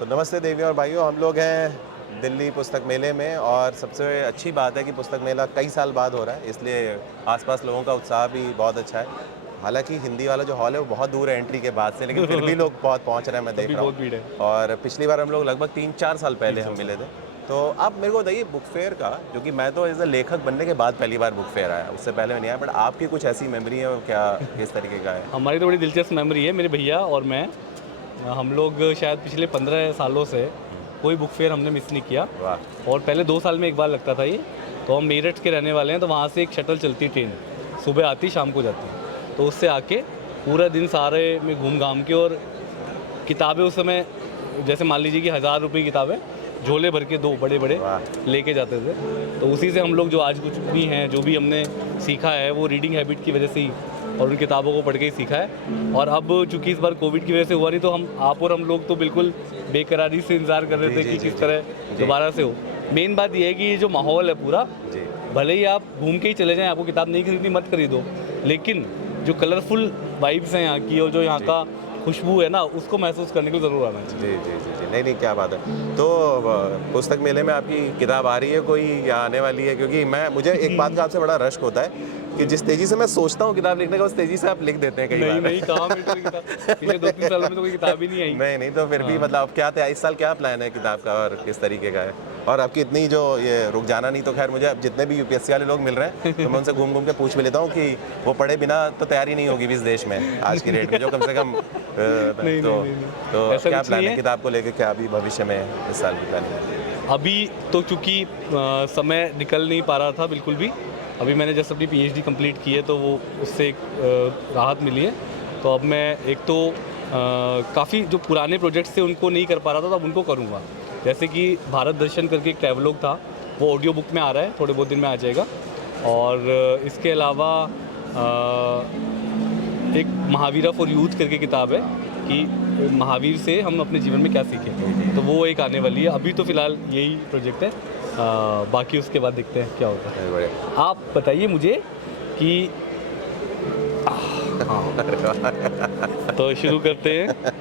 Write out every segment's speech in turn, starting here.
तो नमस्ते देवियों और भाइयों, हम लोग हैं दिल्ली पुस्तक मेले में और सबसे अच्छी बात है कि पुस्तक मेला कई साल बाद हो रहा है, इसलिए आसपास लोगों का उत्साह भी बहुत अच्छा है। हालांकि हिंदी वाला जो हॉल है वो बहुत दूर है एंट्री के बाद से, लेकिन फिर भी लोग बहुत पहुंच रहे हैं, मैं तब देख भी रहा बहुत हूँ। भीड़ है। और पिछली बार हम लोग लगभग 3-4 साल पहले 3 हम साल मिले थे। तो आप मेरे को बताइए बुक फेयर का, क्योंकि मैं तो एज अ लेखक बनने के बाद पहली बार बुक फेयर आया, उससे पहले मैं नहीं आया, बट आपकी कुछ ऐसी मेमोरी है क्या, किस तरीके का है? हमारी तो बड़ी दिलचस्प मेमोरी है, मेरे भैया और मैं। हम लोग शायद पिछले 15 सालों से कोई बुक फेयर हमने मिस नहीं किया। वाह। और पहले 2 साल में एक बार लगता था ये। तो हम मेरठ के रहने वाले हैं, तो वहाँ से एक शटल चलती ट्रेन, सुबह आती शाम को जाती। तो उससे आके पूरा दिन सारे में घूम घाम के, और किताबें उस समय जैसे मान लीजिए कि 1000 रुपये की किताबें झोले भर के 2 बड़े बड़े वाह। लेके जाते थे। तो उसी से हम लोग जो आज कुछ भी हैं, जो भी हमने सीखा है, वो रीडिंग हैबिट की वजह से ही और उन किताबों को पढ़ के ही सीखा है। और अब चूंकि इस बार कोविड की वजह से हुआ नहीं, तो आप और हम लोग तो बिल्कुल बेकरारी से इंतज़ार कर रहे थे कि किस तरह दोबारा से हो। मेन बात यह है कि ये जो माहौल है पूरा, जी। भले ही आप घूम के ही चले जाएं, आपको किताब नहीं खरीदनी मत खरीदो, लेकिन जो कलरफुल वाइब्स हैं यहाँ की और जो यहाँ का खुशबू है ना, उसको महसूस करने को ज़रूर आना चाहिए। जी जी जी जी, नहीं नहीं, क्या बात है। तो पुस्तक मेले में आपकी किताब आ रही है कोई या आने वाली है? क्योंकि मुझे एक बात का आपसे बड़ा रश्क होता है कि जिस तेज़ी से मैं सोचता हूँ किताब लिखने का, उस तेज़ी से आप लिख देते हैं कई बार। नहीं, कहाँ मेरे को किताब, पिछले 2-3 सालों में तो कोई किताब ही नहीं आई। नहीं नहीं, तो फिर भी मतलब अब क्या था, इस साल क्या प्लान है किताब का और किस तरीके का है? और आपकी इतनी जो ये रुक जाना नहीं, तो खैर मुझे अब जितने भी यूपीएससी वाले लोग मिल रहे हैं तो मैं उनसे घूम घूम के पूछ भी लेता हूँ कि वो पढ़े बिना तो तैयारी नहीं होगी भी इस देश में आज की डेट में, जो कम से कम नहीं, तो नहीं, नहीं। तो ऐसा क्या कुछ प्लान नहीं है है। किताब को लेकर, क्या अभी भविष्य में इस साल की प्लानिंग है? अभी तो चूँकि समय निकल नहीं पा रहा था बिल्कुल भी। अभी मैंने जस्ट अपनी पीएचडी कंप्लीट की है, तो वो उससे एक राहत मिली है। तो अब मैं एक तो काफ़ी जो पुराने प्रोजेक्ट्स थे उनको नहीं कर पा रहा था, तो अब उनको करूँगा। जैसे कि भारत दर्शन करके एक ट्रैवलॉग था, वो ऑडियो बुक में आ रहा है, थोड़े बहुत दिन में आ जाएगा। और इसके अलावा एक महावीरा फॉर यूथ करके किताब है कि महावीर से हम अपने जीवन में क्या सीखें, तो वो एक आने वाली है। अभी तो फ़िलहाल यही प्रोजेक्ट है, बाकी उसके बाद देखते हैं क्या होता है। बढ़िया। आप बताइए मुझे कि तो शुरू करते हैं,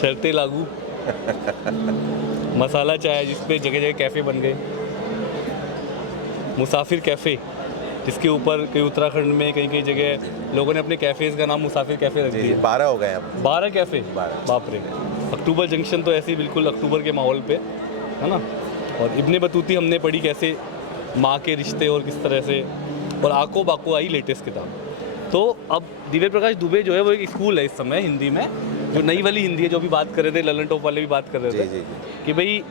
शर्तें लागू। मसाला चाय जिस पे जगह जगह कैफ़े बन गए, मुसाफिर कैफ़े जिसके ऊपर कई उत्तराखंड में कहीं कहीं जगह लोगों ने अपने कैफ़ेज़ का नाम मुसाफिर कैफ़े रख दिया। 12 हो गए अब। 12 कैफ़े, 12। बाप रे। अक्टूबर जंक्शन तो ऐसे ही बिल्कुल अक्टूबर के माहौल पे है ना। और इब्ने बतूती हमने पढ़ी कैसे, माँ के रिश्ते और किस तरह से, और आको बाको आई लेटेस्ट किताब। तो अब दिव्य प्रकाश दुबे जो है वो एक स्कूल है इस समय हिंदी में, जो नई वाली हिंदी है, जो भी बात कर रहे थे, ललन टॉप वाले भी बात कर रहे थे जी जी। कि भाई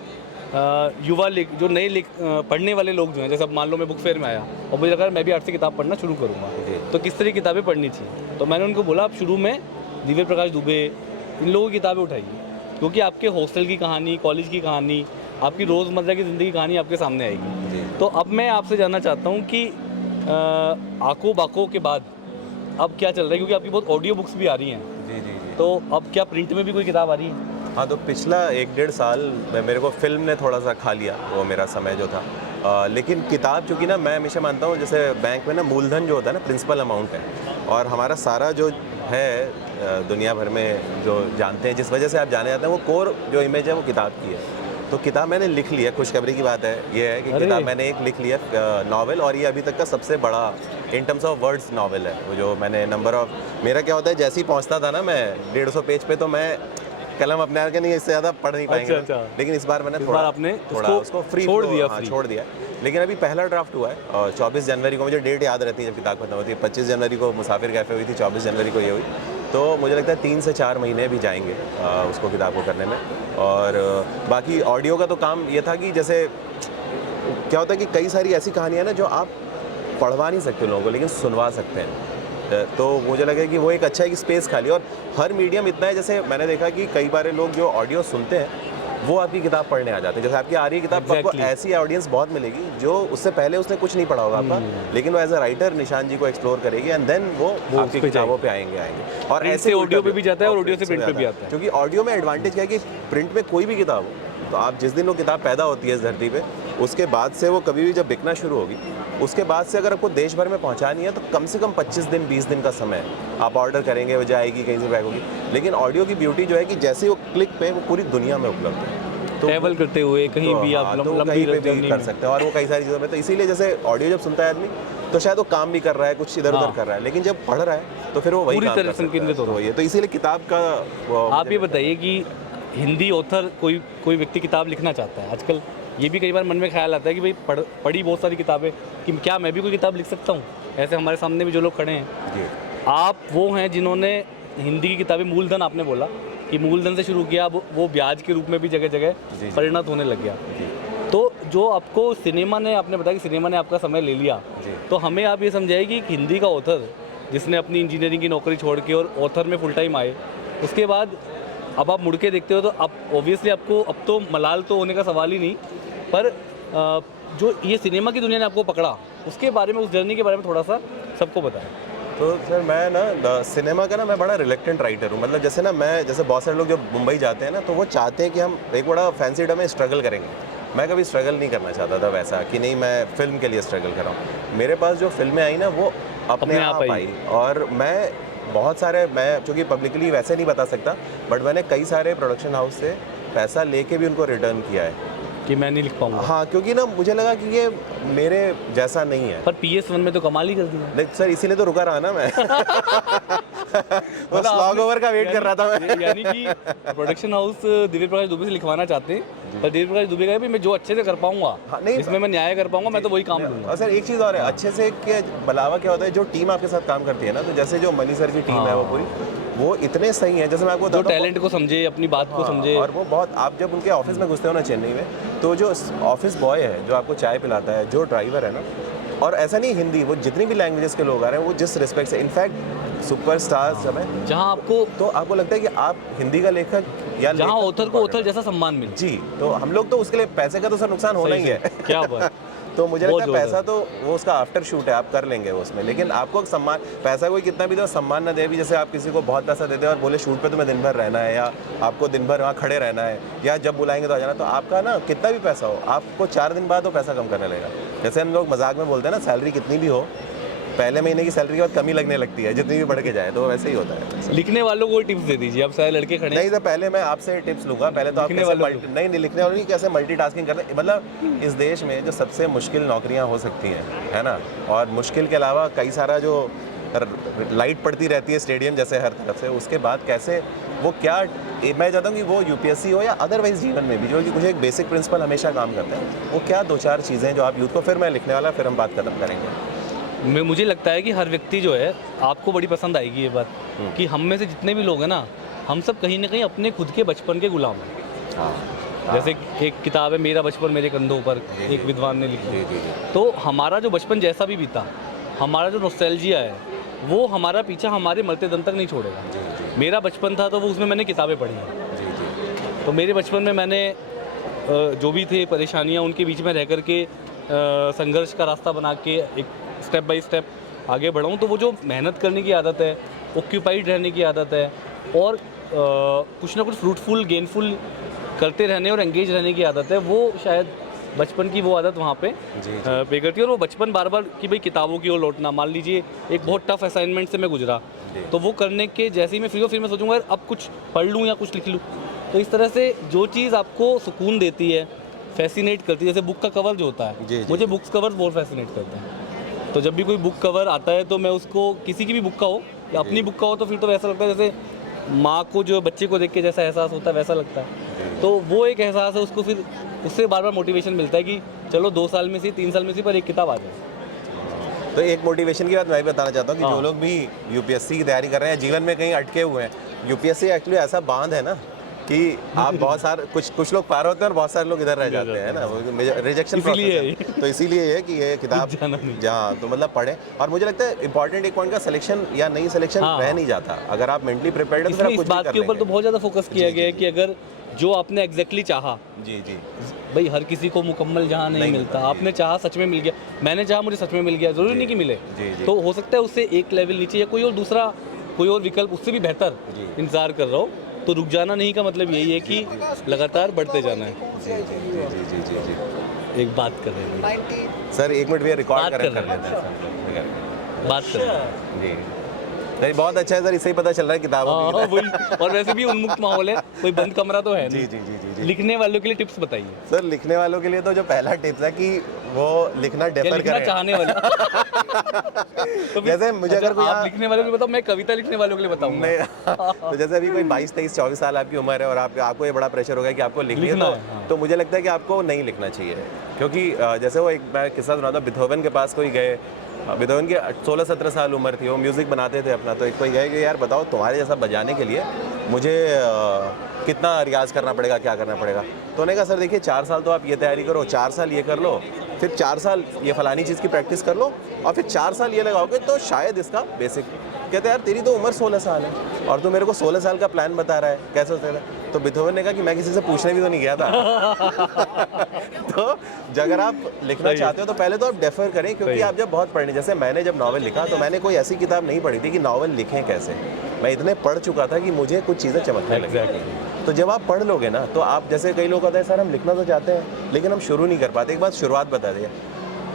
युवा जो नए पढ़ने वाले लोग जो हैं, जैसे अब मान लो मैं बुक फेयर में आया और मुझे लगा मैं भी आर्ट से किताब पढ़ना शुरू करूँगा, तो किस तरह की किताबें पढ़नी चाहिए। तो मैंने उनको बोला आप शुरू में दिव्य प्रकाश दुबे, इन लोगों की किताबें उठाइए, क्योंकि आपके हॉस्टल की कहानी, कॉलेज की कहानी, आपकी रोज़मर्रा की ज़िंदगी की कहानी आपके सामने आएगी। तो अब मैं आपसे जानना चाहता हूँ कि आको बाको के बाद अब क्या चल रहा है, क्योंकि आपकी बहुत ऑडियो बुक्स भी आ रही हैं। जी जी जी। तो अब क्या प्रिंट में भी कोई किताब आ रही है? हाँ, तो पिछला 1-1.5 साल में मेरे को फ़िल्म ने थोड़ा सा खा लिया वो मेरा समय जो था। लेकिन किताब चूँकि ना, मैं हमेशा मानता हूँ जैसे बैंक में ना मूलधन जो होता है ना, प्रिंसिपल अमाउंट है, और हमारा सारा जो है दुनिया भर में जो जानते हैं, जिस वजह से आप जाने जाते हैं, वो कोर जो इमेज है वो किताब की है। तो किताब मैंने लिख ली है। खुशखबरी की बात है ये है कि किताब मैंने एक लिख लिया नावल, और ये अभी तक का सबसे बड़ा in terms of words novel है। वो जो मैंने नंबर ऑफ, मेरा क्या होता है, जैसे ही पहुंचता था ना मैं 150 पेज पे, तो मैं कलम अपने आगे नहीं, इससे ज़्यादा पढ़ नहीं पाएंगे। अच्छा। लेकिन इस बार मैंने थोड़ा उसको फ्री छोड़ दिया, छोड़ दिया। लेकिन अभी पहला ड्राफ्ट हुआ है, और 24 जनवरी को, मुझे डेट याद रहती है जब किताब खत्म होती है, 25 जनवरी को मुसाफिर कैफ़े हुई थी, 24 जनवरी को ये हुई। तो मुझे लगता है 3 से 4 महीने भी जाएंगे उसको किताब को करने में। और बाकी ऑडियो का तो काम ये था कि जैसे क्या होता है कि कई सारी ऐसी कहानियाँ ना जो आप पढ़वा नहीं सकते लोगों को, लेकिन सुनवा सकते हैं। तो मुझे लगा कि वो एक अच्छा एक स्पेस खाली, और हर मीडियम इतना है, जैसे मैंने देखा कि कई बार लोग जो ऑडियो सुनते हैं वो आपकी किताब पढ़ने आ जाते हैं। जैसे आपकी आ रही है किताब, आपको ऐसी ऑडियंस बहुत मिलेगी जो उससे पहले उसने कुछ नहीं पढ़ा होगा आपका, लेकिन वो एज अ राइटर निशान जी को एक्सप्लोर करेगी, एंड देन वो आपकी किताबों पे आएंगे। और ऐसे ऑडियो पे भी जाता है और ऑडियो से प्रिंट पे भी आता है, क्योंकि ऑडियो में एडवांटेज क्या है कि प्रिंट में कोई भी किताब हो, तो आप जिस दिन वो किताब पैदा होती है इस धरती पे, उसके बाद से वो कभी भी जब बिकना शुरू होगी, उसके बाद से अगर आपको देश भर में पहुंचानी है तो कम से कम 25 दिन 20 दिन का समय है। आप ऑर्डर करेंगे, वो जाएगी, कहीं से पैक होगी। लेकिन ऑडियो की ब्यूटी जो है कि जैसे वो क्लिक पे वो पूरी दुनिया में उपलब्ध है। तो ट्रैवल करते हुए कहीं भी आप तो लंबी कहीं पे भी जर्नी कर में। सकते हैं, और वो कई सारी चीज़ों में। तो इसीलिए जैसे ऑडियो जब सुनता है आदमी तो शायद वो काम भी कर रहा है, कुछ इधर उधर कर रहा है, लेकिन जब पढ़ रहा है तो फिर वो वही पूरी काम तरह कर सकता है। संकेंद्रित हो रहा है। तो ये तो इसीलिए किताब का आप ये बताइए कि हिंदी ऑथर कोई व्यक्ति किताब लिखना चाहता है आजकल, ये भी कई बार मन में ख्याल आता है कि भाई पढ़ी बहुत सारी किताबें कि क्या मैं भी कोई किताब लिख सकता हूँ। ऐसे हमारे सामने भी जो लोग खड़े हैं, जी आप वो हैं जिन्होंने हिंदी की किताबें, मूलधन आपने बोला कि मूलधन से शुरू किया, अब वो ब्याज के रूप में भी जगह जगह जी। परिणत होने लग गया। जी तो जो आपको सिनेमा ने, आपने बताया कि सिनेमा ने आपका समय ले लिया, जी। तो हमें आप ये समझाइए कि एक हिंदी का ऑथर जिसने अपनी इंजीनियरिंग की नौकरी छोड़ के और ऑथर में फुल टाइम आए, उसके बाद अब आप मुड़ के देखते हो तो अब ऑब्वियसली आपको अब तो मलाल तो होने का सवाल ही नहीं, पर जो ये सिनेमा की दुनिया ने आपको पकड़ा, उसके बारे में, उस जर्नी के बारे में थोड़ा सा सबको बताएं। तो सर मैं ना सिनेमा का ना मैं बड़ा रिलेक्टेंट राइटर हूँ। मतलब जैसे ना मैं, जैसे बहुत सारे लोग जब मुंबई जाते हैं ना तो वो चाहते हैं कि हम एक बड़ा फैंसी डे में स्ट्रगल करेंगे। मैं कभी स्ट्रगल नहीं करना चाहता था वैसा कि नहीं मैं फिल्म के लिए स्ट्रगल कर रहा हूँ। मेरे पास जो फिल्में आई ना वो अपने आप आई, और मैं बहुत सारे, मैं चूँकि पब्लिकली वैसे नहीं बता सकता, बट मैंने कई सारे प्रोडक्शन हाउस से पैसा लेके भी उनको रिटर्न किया है कि मैं नहीं लिख पाऊंगा। हाँ, क्योंकि ना मुझे लगा कि ये मेरे जैसा नहीं है। पर PS1 में तो कमाल ही कर दिया। नहीं सर, इसीलिए तो रुका रहा ना मैं। वो स्लॉग ओवर का वेट कर रहा था मैं। यानी कि प्रोडक्शन हाउस दिव्य प्रकाश दुबे से लिखवाना चाहते हैं, पर दिव्य प्रकाश दुबे का भी मैं जो अच्छे से कर पाऊंगा, हाँ, नहीं, इसमें मैं न्याय कर पाऊंगा, मैं तो वही काम दूंगा। और सर एक चीज़ और है, अच्छे से के अलावा क्या होता है, जो टीम आपके साथ काम करती है ना, तो जैसे जो मनी सर की टीम है वो पूरी, वो इतने सही है। जैसे मैं आपको जो बताता हूँ, टैलेंट को समझे, अपनी बात को समझे, और वो बहुत, आप जब उनके ऑफिस में घुसते हो ना चेन्नई में, तो जो ऑफिस बॉय है जो आपको चाय पिलाता है, जो ड्राइवर है ना, और ऐसा नहीं हिंदी, वो जितनी भी लैंग्वेजेस के लोग आ रहे हैं वो जिस रिस्पेक्ट से, इनफैक्ट सुपरस्टार्स जब है जहाँ आपको, तो आपको लगता है कि आप हिंदी का लेखक या जहाँ लेखक ऑथर को ऑथर जैसा सम्मान मिले। जी, तो हम लोग तो उसके लिए पैसे का तो सर नुकसान होना ही है। क्या बात। तो मुझे बहुत लगता है पैसा तो वो उसका आफ्टर शूट है, आप कर लेंगे वो उसमें, लेकिन आपको सम्मान, पैसा कोई कितना भी दे सम्मान ना दे भी। जैसे आप किसी को बहुत पैसा देते हैं और बोले शूट पे तुम्हें दिन भर रहना है, या आपको दिन भर वहाँ खड़े रहना है, या जब बुलाएंगे तो आ जाना, तो आपका ना कितना भी पैसा हो, आपको 4 दिन बाद वो पैसा कम करने लगेगा। जैसे हम लोग मजाक में बोलते हैं ना, सैलरी कितनी भी हो, पहले महीने की सैलरी के बाद कमी लगने लगती है, जितनी भी बढ़ के जाए, तो वैसे ही होता है। लिखने वालों को टिप्स दे दीजिए, आप सारे लड़के खड़े हैं। नहीं, तो पहले मैं आपसे टिप्स लूँगा। पहले तो आप लिखने कैसे वालों नहीं लिखने वालों की कैसे मल्टीटास्किंग करते हैं। मतलब इस देश में जो सबसे मुश्किल नौकरियां हो सकती हैं, है ना, और मुश्किल के अलावा कई सारा जो लाइट पड़ती रहती है स्टेडियम जैसे हर तरफ से, उसके बाद कैसे वो क्या, मैं चाहता हूँ कि वो UPSC हो या अदरवाइज जीवन में भी, जो कि मुझे एक बेसिक प्रिंसिपल हमेशा काम करते हैं, वो क्या 2-4 चीज़ें जो आप यूथ को, फिर मैं लिखने वाला, फिर हम बात खत्म करेंगे। मुझे लगता है कि हर व्यक्ति जो है, आपको बड़ी पसंद आएगी ये बात, कि हम में से जितने भी लोग हैं ना, हम सब कहीं ना कहीं अपने खुद के बचपन के गुलाम हैं। हाँ, जैसे एक किताब है मेरा बचपन मेरे कंधों पर, एक विद्वान ने लिखी। जी जी जी। तो हमारा जो बचपन जैसा भी बीता, हमारा जो नॉस्टैल्जिया है, वो हमारा पीछा हमारे मरते दम तक नहीं छोड़ेगा। मेरा बचपन था तो वो, उसमें मैंने किताबें पढ़ी हैं। जी जी। तो मेरे बचपन में मैंने जो भी थे परेशानियाँ, उनके बीच में रह कर के संघर्ष का रास्ता बना के एक स्टेप बाय स्टेप आगे बढ़ा हूँ। तो वो जो मेहनत करने की आदत है, ऑक्यूपाइड रहने की आदत है, और कुछ ना कुछ फ्रूटफुल गेनफुल करते रहने और एंगेज रहने की आदत है, वो शायद बचपन की वो आदत वहाँ पे पे करती है। और वो बचपन बार बार कि भाई किताबों की ओर लौटना, मान लीजिए एक बहुत टफ असाइनमेंट से मैं गुजरा, तो वो करने के जैसे ही मैं फ्री हो, फिर मैं सोचूंगा यार अब कुछ पढ़ लूँ या कुछ लिख लूँ। तो इस तरह से जो चीज़ आपको सुकून देती है, फैसिनेट करती है, जैसे बुक का कवर जो होता है, मुझे बुक्स कवर बहुत फैसिनेट करते हैं। तो जब भी कोई बुक कवर आता है तो मैं उसको, किसी की भी बुक का हो या अपनी बुक का हो, तो फिर तो वैसा लगता है जैसे माँ को जो बच्चे को देख के जैसा एहसास होता है वैसा लगता है। तो वो एक एहसास है, उसको फिर उससे बार बार मोटिवेशन मिलता है कि चलो 2 साल में से 3 साल में से पर एक किताब आ जाए। तो एक मोटिवेशन की बात मैं भी बताना चाहता हूँ कि जो लोग भी UPSC की तैयारी कर रहे हैं, जीवन में कहीं अटके हुए हैं, UPSC एक्चुअली ऐसा बांध है ना कि आप बहुत सारे, कुछ लोग पार होते हैं और बहुत सारे लोग इधर रह जाते हैं ना, रिजेक्शन प्रोसेस। तो इसीलिए है कि ये किताब जहाँ तो मतलब पढ़ें। और मुझे लगता है इंपॉर्टेंट एक पॉइंट का सिलेक्शन या नई सिलेक्शन रह नहीं जाता, अगर आप मेंटली प्रिपेयर्ड हैं तो इस बात के ऊपर तो बहुत ज़्यादा फोकस किया गया है कि अगर जो आपने एग्जैक्टली चाहा, जी जी, भाई हर किसी को मुकम्मल जहाँ नहीं मिलता, आपने चाहा सच में मिल गया, मैंने चाहा मुझे सच में मिल गया, जरूरी नहीं कि मिले, तो हो सकता है उससे एक लेवल नीचे या कोई और दूसरा, कोई और विकल्प उससे भी बेहतर इंतजार कर रहा हो। तो रुक जाना नहीं का मतलब यही है कि लगातार बढ़ते जाना है। जी जी जी जी जी जी जी। एक बात कर रहे हैं, सर 1 मिनट भैया रिकॉर्ड बात कर कर लेते हैं सर। बात कर रहे हैं। जी नहीं बहुत अच्छा है सर, इससे ही पता चल रहा है किताबों की हाँ वही, और वैसे भी उन्मुक्त माहौल है, कोई बंद कमरा तो है जी नहीं। जी जी जी जी लिखने वालों के लिए टिप्स बताइए, सर लिखने वालों के लिए तो जो पहला टिप्स है कि वो लिखना या डेफर लिखना करें। चाहने वाले तो फिर जैसे मुझे अगर कोई आप लिखने वालों के लिए बताओ, मैं कविता लिखने वालों के लिए बताऊंगा। नहीं तो जैसे अभी कोई 22 23 24 साल आपकी उम्र है और आपको ये बड़ा प्रेशर होगा कि आपको लिखनी है, लिखना तो है, हाँ। तो मुझे लगता है कि आपको नहीं लिखना चाहिए, क्योंकि जैसे वो एक मैं किस्सा सुनाता हूँ, बिथोवन के पास कोई गए, बिथोवन की 16-17 साल उम्र थी, वो म्यूज़िक बनाते थे अपना, तो एक कोई गए कि यार बताओ तुम्हारे जैसा बजाने के लिए मुझे कितना रियाज करना पड़ेगा, क्या करना पड़ेगा। तो उन्होंने कहा सर देखिए 4 साल तो आप ये तैयारी करो, 4 साल ये कर लो, फिर 4 साल ये फलानी चीज़ की प्रैक्टिस कर लो, और फिर 4 साल ये लगाओगे तो शायद इसका बेसिक। कहते यार तेरी तो उम्र 16 साल है और तू मेरे को 16 साल का प्लान बता रहा है, कैसे हो सकता है? तो बिथोवन ने कहा कि मैं किसी से पूछने भी तो नहीं गया था। तो अगर आप लिखना चाहते हो तो पहले तो आप डेफर करें, क्योंकि आप जब बहुत पढ़ने, जैसे मैंने जब नॉवल लिखा तो मैंने कोई ऐसी किताब नहीं पढ़ी थी कि नॉवल लिखें कैसे, मैं इतने पढ़ चुका था कि मुझे कुछ चीज़ें चमकने लगी। तो जब आप पढ़ लोगे ना तो आप, जैसे कई लोग कहते हैं सर हम लिखना तो चाहते हैं लेकिन हम शुरू नहीं कर पाते। एक बात शुरुआत बता दिया,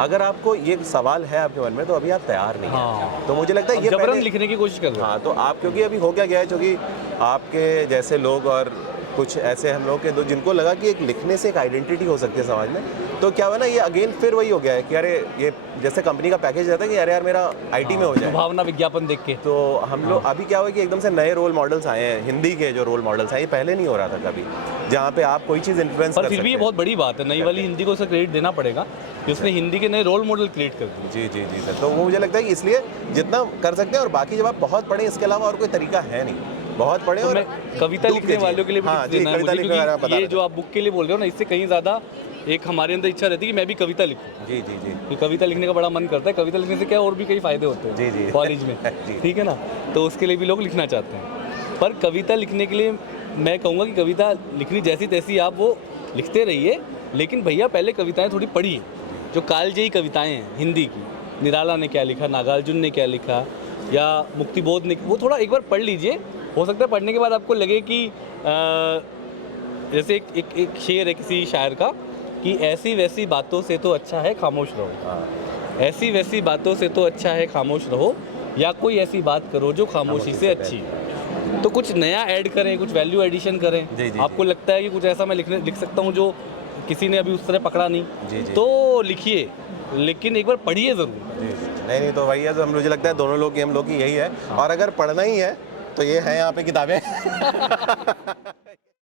अगर आपको ये सवाल है आपके मन में तो अभी आप तैयार नहीं हैं। तो मुझे लगता है ये जबरन पहले लिखने की कोशिश कर रहे हो। हाँ, तो आप क्योंकि अभी हो क्या गया है, क्योंकि आपके जैसे लोग और कुछ ऐसे हम लोग के दो जिनको लगा कि एक लिखने से एक आइडेंटिटी हो सकती है समाज में, तो क्या हुआ ना, ये अगेन फिर वही हो गया है कि अरे ये जैसे कंपनी का पैकेज रहता है कि अरे यार मेरा आईटी में हो जाए, भावना विज्ञापन देख के। तो हम लोग अभी क्या हुआ कि एकदम से नए रोल मॉडल्स आए हैं, हिंदी के जो रोल मॉडल्स आए, ये पहले नहीं हो रहा था कभी, जहाँ पे आप कोई चीज़ इन्फ्लुएंस कर पर सकते फिर भी ये हैं। बहुत बड़ी बात है, नई वाली हिंदी को उसे क्रेडिट देना पड़ेगा कि उसने हिंदी के नए रोल मॉडल क्रिएट कर दिए। जी जी जी सर, तो वो मुझे लगता है कि इसलिए जितना कर सकते हैं, और बाकी जब आप बहुत पढ़ें इसके अलावा और कोई तरीका है नहीं, बहुत पढ़े तो और मैं कविता डूब लिखने कीजिए। वालों के लिए भी हाँ टिप्स जी, देना है कविता मुझे, लिखने वाला क्योंकि बता ये रहे जो आप बुक के लिए बोल रहे हो ना, इससे कहीं ज़्यादा एक हमारे अंदर इच्छा रहती है कि मैं भी कविता लिखूं। जी जी जी कि कविता लिखने का बड़ा मन करता है, कविता लिखने से क्या और भी कई फायदे होते हैं जी, जी। कॉलेज में, जी। ठीक है ना, तो उसके लिए भी लोग लिखना चाहते हैं। पर कविता लिखने के लिए मैं कहूँगा कि कविता लिखनी जैसी तैसी आप वो लिखते रहिए, लेकिन भैया पहले कविताएं थोड़ी पढ़िए, जो कालजयी कविताएं हैं हिंदी की, निराला ने क्या लिखा, नागार्जुन ने क्या लिखा, या मुक्तिबोध ने, वो थोड़ा एक बार पढ़ लीजिए। हो सकता है पढ़ने के बाद आपको लगे कि जैसे एक शेर है किसी शायर का कि ऐसी वैसी बातों से तो अच्छा है खामोश रहो, हाँ ऐसी वैसी बातों से तो अच्छा है खामोश रहो, या कोई ऐसी बात करो जो खामोशी से अच्छी। तो कुछ नया ऐड करें, कुछ वैल्यू एडिशन करें। जी, जी, आपको लगता है कि कुछ ऐसा मैं लिख सकता हूँ जो किसी ने अभी उस तरह पकड़ा नहीं, जी, जी। तो लिखिए, लेकिन एक बार पढ़िए ज़रूर। जी नहीं नहीं, तो वही है, तो मुझे लगता है दोनों लोग की हम लोग की यही है, और अगर पढ़ना ही है तो ये है यहाँ पे किताबें।